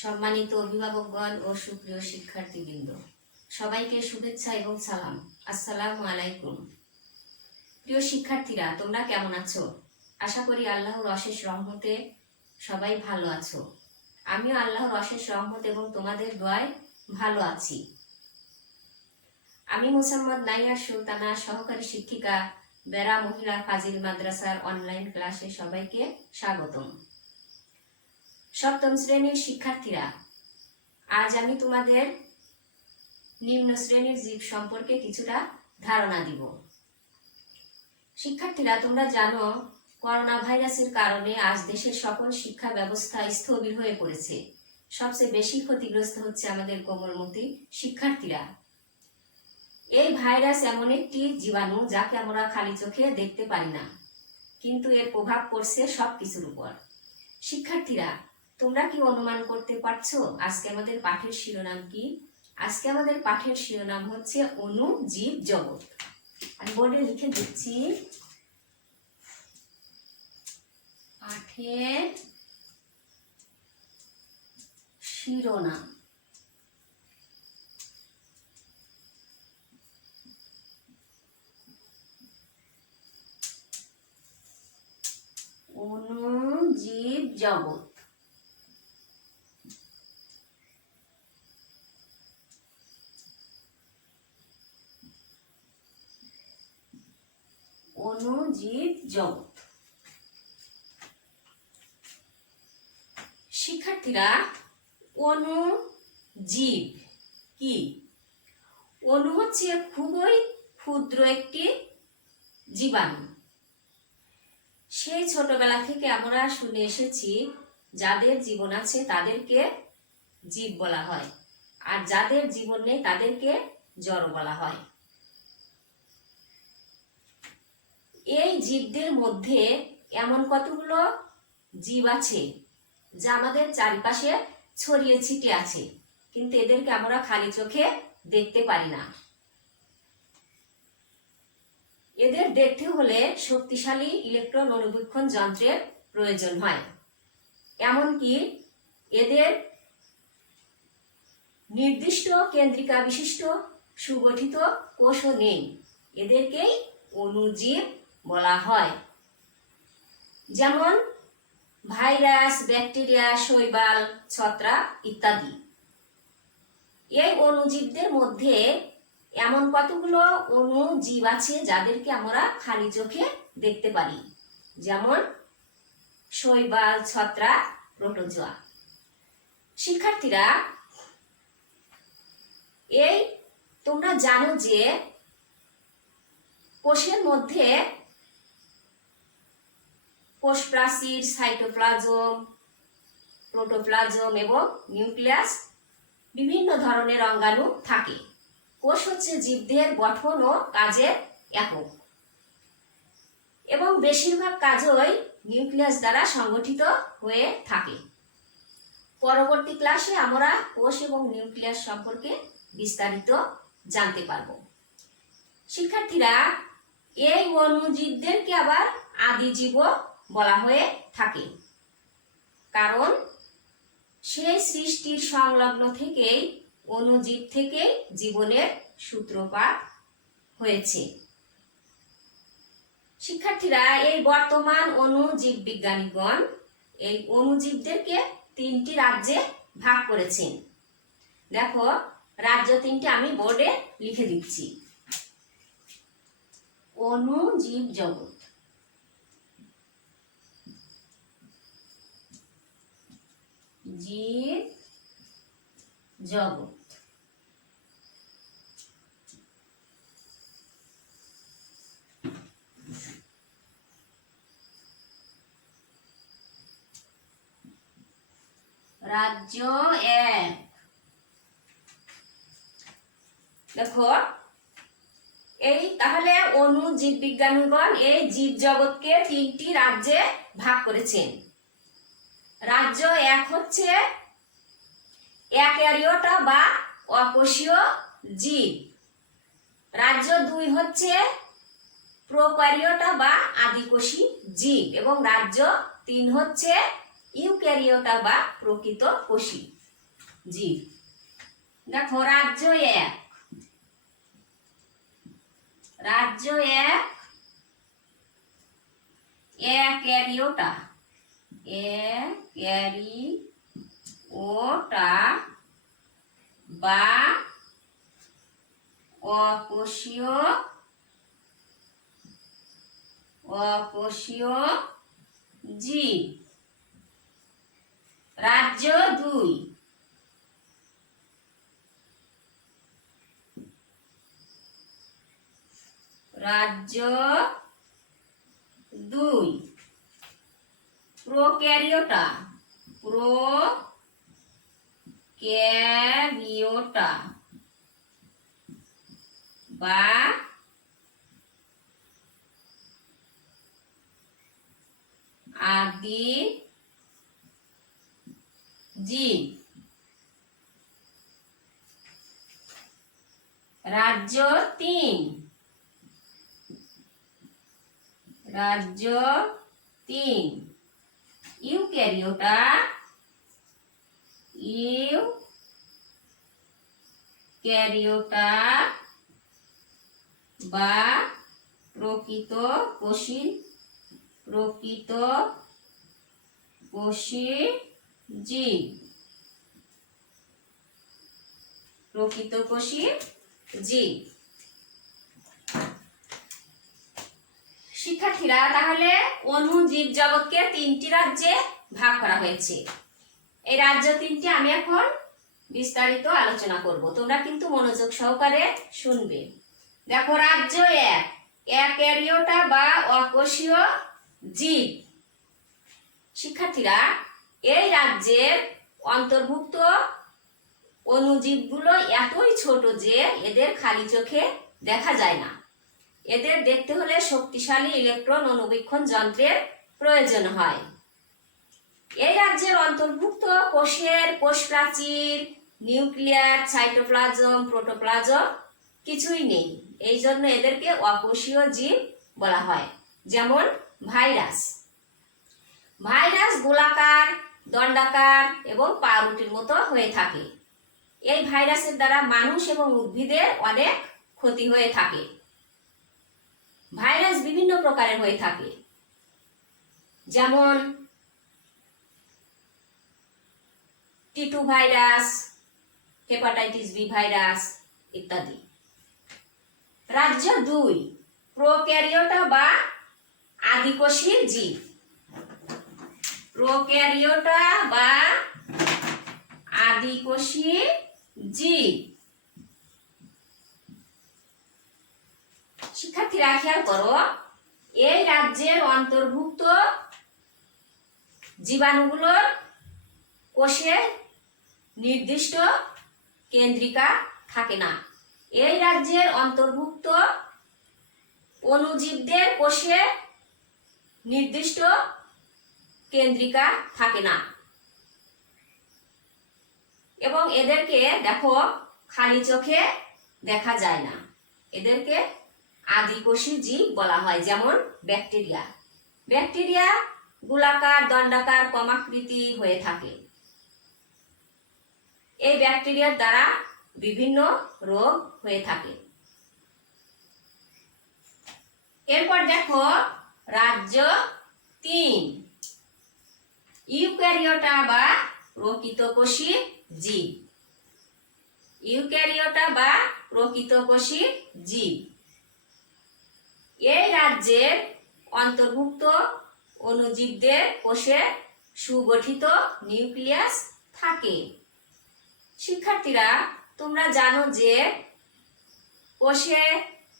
সম্মানিত অভিভাবকগণ ও সুপ্রিয় শিক্ষার্থীবৃন্দ, সবাইকে শুভেচ্ছা এবং সালাম। আসসালামু আলাইকুম। প্রিয় শিক্ষার্থীরা, তোমরা কেমন আছো? আশা করি আল্লাহর অশেষ রহমতে সবাই ভালো আছো। আমিও আল্লাহর অশেষ রহমত এবং তোমাদের দোয়ায় ভালো আছি। আমি মুসাম্মদ নাইয়ার সুলতানা, সহকারী শিক্ষিকা, বেরা মহিলা ফাজিল মাদ্রাসার অনলাইন ক্লাসে সবাইকে স্বাগতম। সপ্তম শ্রেণীর শিক্ষার্থীরা, আজ আমি তোমাদের নিম্ন শ্রেণীর জীব সম্পর্কে কিছুটা ধারণা দিব। শিক্ষার্থীরা, তোমরা জানো করোনা ভাইরাসের কারণে আজ দেশের সকল শিক্ষা ব্যবস্থা স্থবির হয়ে পড়েছে। সবচেয়ে বেশি ক্ষতিগ্রস্ত হচ্ছে আমাদের কোমলমতি শিক্ষার্থীরা। এই ভাইরাস এমন একটি জীবাণু যাকে আমরা খালি চোখে দেখতে পারি না, কিন্তু এর প্রভাব পড়ছে সবকিছুর উপর। শিক্ষার্থীরা, তোমরা কি অনুমান করতে পারছো আজকে আমাদের পাঠের শিরোনাম কি? আজকে আমাদের পাঠের শিরোনাম হচ্ছে অণু, জীব, জগৎ। আমি বোর্ডে লিখে দিচ্ছি, পাঠের শিরোনাম অণু, জীব, জগৎ। অণু, জীব, জগৎ। শিক্ষার্থীরা, অণু, জীব কি? অণু হচ্ছে খুবই ক্ষুদ্র একটি জীবাণু। সেই ছোটবেলা থেকে আমরা শুনে এসেছি, যাদের জীবন আছে তাদেরকে জীব বলা হয়, আর যাদের জীবন নেই তাদেরকে জড় বলা হয়। এই জীবদের মধ্যে এমন কতগুলো জীব আছে যা আমাদের চারিপাশে ছড়িয়ে ছিটিয়ে আছে, কিন্তু এদেরকে আমরা খালি চোখে দেখতে পারি না। এদের দেখতে হলে শক্তিশালী ইলেকট্রন অণুবীক্ষণ যন্ত্রের প্রয়োজন হয়। এমনকি এদের নির্দিষ্ট কেন্দ্রিকা বিশিষ্ট সুগঠিত কোষও নেই। এদেরকেই অণুজীব বলা হয়। যেমন ভাইরাস, ব্যাকটেরিয়া, শৈবাল, ছত্রাক ইত্যাদি। এই অণুজীবদের মধ্যে এমন কতগুলো অণুজীব আছে যাদেরকে আমরা খালি চোখে দেখতে পারি, যেমন শৈবাল, ছত্রাক, প্রোটোজোয়া। শিক্ষার্থীরা, এই তোমরা জানো যে কোষের মধ্যে কোষ প্রাচীর, সাইটোপ্লাজম, প্রোটোপ্লাজম এবং নিউক্লিয়াস, বিভিন্ন ধরনের অঙ্গাণু থাকে। কোষ হচ্ছে জীবদেহের গঠন ও কাজের একক, এবং বেশিরভাগ কাজই নিউক্লিয়াস দ্বারা সংগঠিত হয়ে থাকে। পরবর্তী ক্লাসে আমরা কোষ এবং নিউক্লিয়াস সম্পর্কে বিস্তারিত জানতে পারব। শিক্ষার্থীরা, এই অণুজীবদেরকে আবার আদিজীবও বলা হয়ে থাকে, কারণ সেই সৃষ্টির সংলগ্ন থেকেই অণুজীব থেকেই জীবনের সূত্রপাত হয়েছে। শিক্ষার্থীরা, এই বর্তমান অণুজীব বিজ্ঞানীগণ এই অণুজীবদেরকে তিনটি রাজ্যে ভাগ করেছেন। দেখো, রাজ্য তিনটি আমি বোর্ডে লিখে দিচ্ছি। অণু, জীব, জগৎ। জীব, জগৎ। রাজ্য এক। দেখো, এই তাহলে অণু জীব বিজ্ঞানীগণ এই জীব জগৎকে তিনটি রাজ্যে ভাগ করেছেন। রাজ্য এক হচ্ছে অ্যাক্যারিওটা বা অকোষীয় জীব। রাজ্য দুই হচ্ছে প্রোক্যারিওটা বা আদিকোষী জীব, এবং রাজ্য তিন হচ্ছে ইউক্যারিওটা বা প্রকৃত কোষী। জীব। দেখো রাজ্য এক, রাজ্য এক, ক্যারিওটা, ক্যারিওটা বা অকোষীয় জীব। রাজ্য দুই, রাজ্য দুই, প্রোক্যারিওটা, প্রোক্যারিওটা বা আদি জীব। রাজ্য তিন, রাজ্য তিন, ইউক্যারিওটা, ইউক্যারিওটা বা প্রকৃত কোষী জীব, প্রকৃত কোষী জীব। শিক্ষার্থীরা, তাহলে অণু জীব জগৎকে তিনটি রাজ্যে ভাগ করা হয়েছে। এই রাজ্য তিনটি আমি এখন বিস্তারিত আলোচনা করব, তোমরা কিন্তু মনোযোগ সহকারে শুনবে। দেখো রাজ্য এক, ক্যারিওটা বা অকোষীয় জীব। শিক্ষার্থীরা, এই রাজ্যের অন্তর্ভুক্ত অণুজীবগুলো এতই ছোট যে এদের খালি চোখে দেখা যায় না। এদের দেখতে হলে শক্তিশালী ইলেকট্রন অণুবীক্ষণ যন্ত্রের প্রয়োজন হয়। এই রাজ্যের অন্তর্ভুক্ত কোষের কোষ প্রাচীর, নিউক্লিয়াস, সাইটোপ্লাজম, প্রোটোপ্লাজম কিছুই নেই। এই জন্য এদেরকে অকোষীয় জীব বলা হয়। যেমন ভাইরাস, ভাইরাস গোলাকার, দণ্ডাকার এবং পাউরুটির মতো হয়ে থাকে। এই ভাইরাসের দ্বারা মানুষ এবং উদ্ভিদের অনেক ক্ষতি হয়ে থাকে। ভাইরাস বিভিন্ন প্রকারের হয়ে থাকে, যেমন টিটু ভাইরাস, হেপাটাইটিস বি ভাইরাস ইত্যাদি। রাজ্য দুই, প্রোক্যারিওটা বা আদিকোষী জীব। প্রোক্যারিওটা বা আদিকোষী জীব। শিক্ষার্থীরা খেয়াল করো, এই রাজ্যের অন্তর্ভুক্ত জীবাণুগুলোর কোষে নির্দিষ্ট কেন্দ্রিকা থাকে না। এই রাজ্যের অন্তর্ভুক্ত অণুজীবদের কোষে নির্দিষ্ট কেন্দ্রিকা থাকে না এবং এদেরকে দেখো খালি চোখে দেখা যায় না। এদেরকে আদিকোষী জীব বলা হয়। যেমন ব্যাকটেরিয়া, ব্যাকটেরিয়া গোলাকার, দণ্ডাকার, কমাকৃতি হয়ে থাকে। এই ব্যাকটেরিয়ার দ্বারা বিভিন্ন রোগ হয়ে থাকে। এরপর দেখো রাজ্য তিন, ইউক্যারিওটা বা প্রকৃতকোষী জীব। ইউক্যারিওটা বা প্রকৃতকোষী জীব। এই রাজ্যের অন্তর্ভুক্ত অণুজীবদের কোষে সুগঠিত নিউক্লিয়াস থাকে। শিক্ষার্থীরা, তোমরা জানো যে কোষে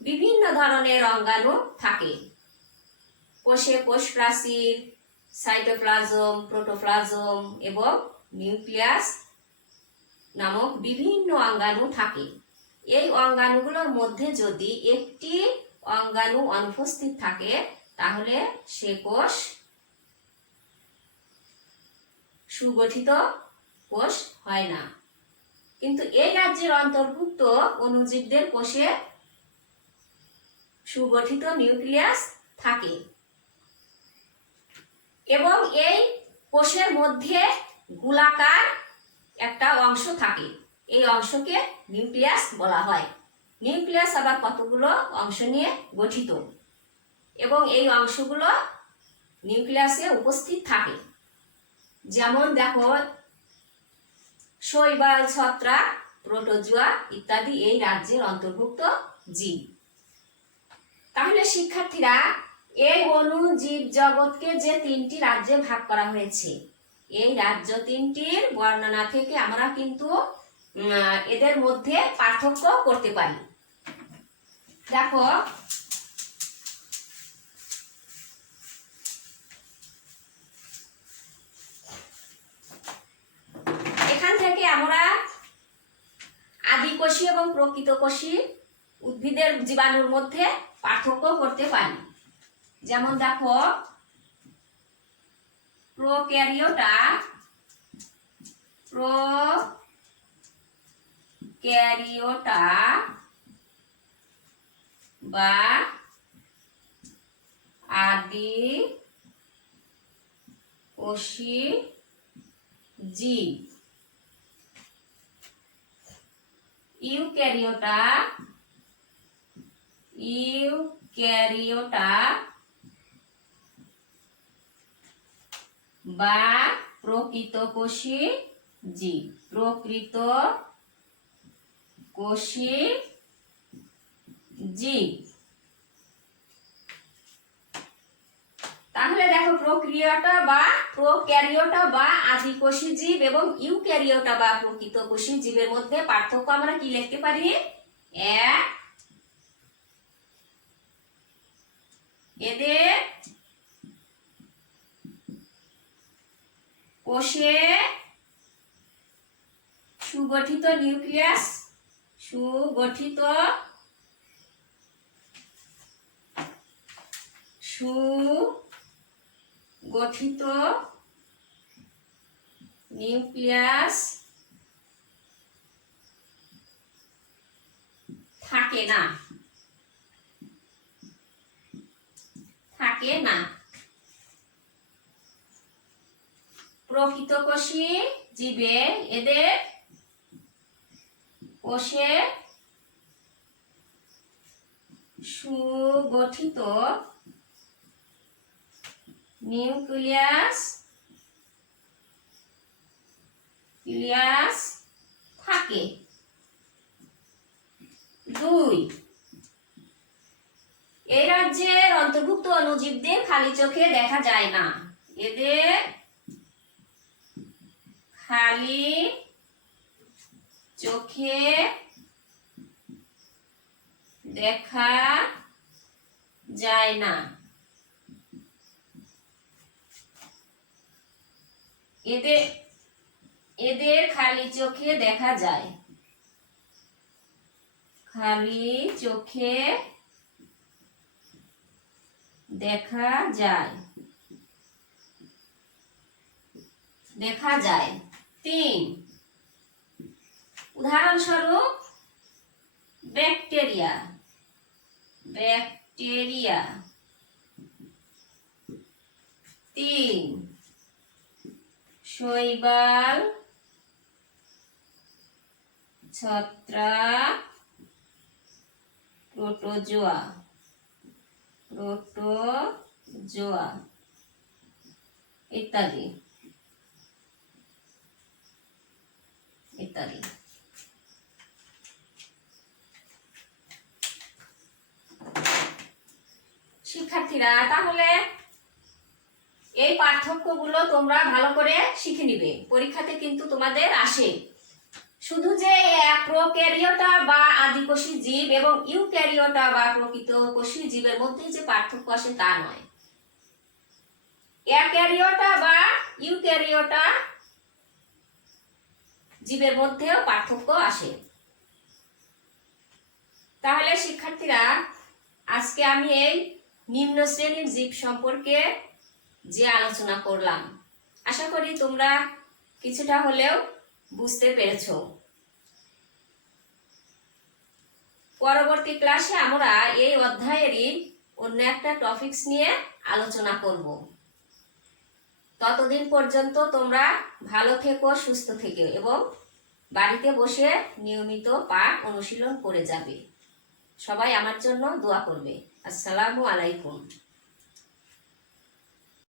বিভিন্ন ধরনের অঙ্গাণু থাকে। কোষে কোষ প্রাচীর, সাইটোপ্লাজম, প্রোটোপ্লাজম এবং নিউক্লিয়াস নামক বিভিন্ন অঙ্গাণু থাকে। এই অঙ্গাণুগুলোর মধ্যে যদি একটি অঙ্গাণু অনুপস্থিত থাকে তাহলে সে কোষ সুগঠিত কোষ হয় না। কিন্তু এই রাজ্যের অন্তর্ভুক্ত অণুজীবদের কোষে সুগঠিত নিউক্লিয়াস থাকে এবং এই কোষের মধ্যে গোলাকার একটা অংশ থাকে, এই অংশকে নিউক্লিয়াস বলা হয়। নিউক্লিয়াস আবার কতগুলো অংশ নিয়ে গঠিত এবং এই অংশগুলো নিউক্লিয়াসে উপস্থিত থাকে। যেমন দেখো, শৈবাল, ছত্রাক, প্রোটোজোয়া ইত্যাদি এই রাজ্যের অন্তর্ভুক্ত জীব। তাহলে শিক্ষার্থীরা, এই অণু জীব জগৎকে যে তিনটি রাজ্যে ভাগ করা হয়েছে, এই রাজ্য তিনটির বর্ণনা থেকে আমরা কিন্তু এদের মধ্যে পার্থক্য করতে পারি। দেখো, এখান থেকে আমরা আদিকোষী এবং প্রকৃতকোষী উদ্ভিদের জীবাণুর মধ্যে পার্থক্য করতে পারি। যেমন দেখো, প্রোক্যারিওটা বা আদিকোষী জীব, ইউক্যারিওটা বা প্রকৃতকোষী জীব, তাহলে দেখো, প্রোক্যারিওটা বা আদিকোষী জীব এবং ইউক্যারিওটা বা প্রকৃতকোষী জীবের মধ্যে পার্থক্য আমরা কি লিখতে পারি? এদের কোষে সুগঠিত নিউক্লিয়াস, সুগঠিত নিউক্লিয়াস থাকে না। প্রকৃতকোষী জীবে এদের কোষে সুগঠিত নিউক্লিয়াস থাকে। 2, এই রাজ্যের অন্তর্ভুক্ত অণুজীবদের খালি চোখে দেখা যায় না। এদের খালি চোখে দেখা যায় না। এদের খালি চোখে দেখা যায়। খালি চোখে দেখা যায়। 3, উদাহরণস্বরূপ ব্যাকটেরিয়া। 3, শৈবাল, ছত্রাক, প্রোটোজোয়া ইত্যাদি। শিক্ষার্থীরা, তাহলে এই পার্থক্যগুলো তোমরা ভালো করে শিখে নিবে, পরীক্ষাতে কিন্তু তোমাদের আসে। শুধু যে প্রোক্যারিওটা বা আদিকোষী জীব এবং ইউক্যারিওটা বা প্রকৃতকোষী জীবের মধ্যে যে পার্থক্য আসে তা নয়, অ্যাক্যারিওটা বা ইউক্যারিওটা জীবের মধ্যেও পার্থক্য আসে। তাহলে শিক্ষার্থীরা, আজকে আমি এই নিম্ন শ্রেণীর জীব সম্পর্কে যে আলোচনা করলাম, আশা করি তোমরা কিছুটা হলেও বুঝতে পেরেছ। পরবর্তী ক্লাসে আমরা এই অধ্যায়েরই অন্য একটা টপিকস নিয়ে আলোচনা করব। ততদিন পর্যন্ত তোমরা ভালো থেকো, সুস্থ থেকো এবং বাড়িতে বসে নিয়মিত পাঠ অনুশীলন করে যাবে। সবাই আমার জন্য দোয়া করবে। আসসালামু আলাইকুম।